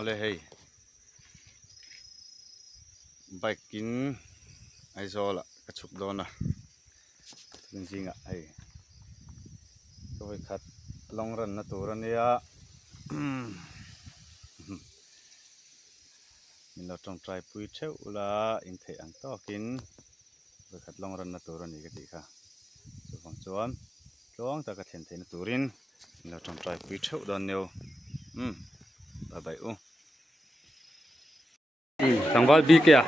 ole hei bike in aizola ka chuk dona jinga hei koi khat long ran na turania min lo tong trai pui theu ula in the ang tokin koi khat long ran na turani ka ti kha chu phang chuan tlong ta ka then thein turin min lo tong trai pui theu don neu bye bye u tangwal bi kya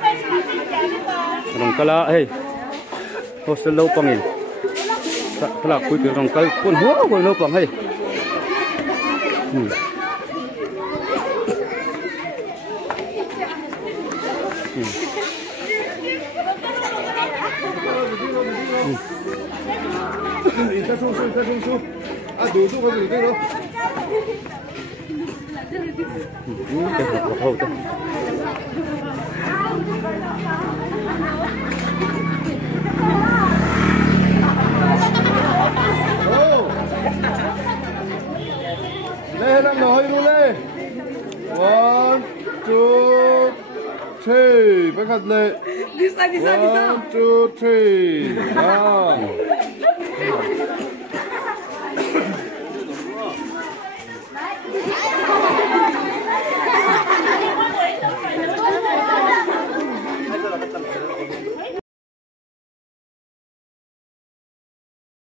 rong kala hey hostel lo pangin kala pui tu rong kal pun ho ko lo pang hey再冲出啊，堵住我嘴对喽。这好厚的。来，咱们好一路嘞。1, 2, 3，别看嘞。1, 2, 3，啊。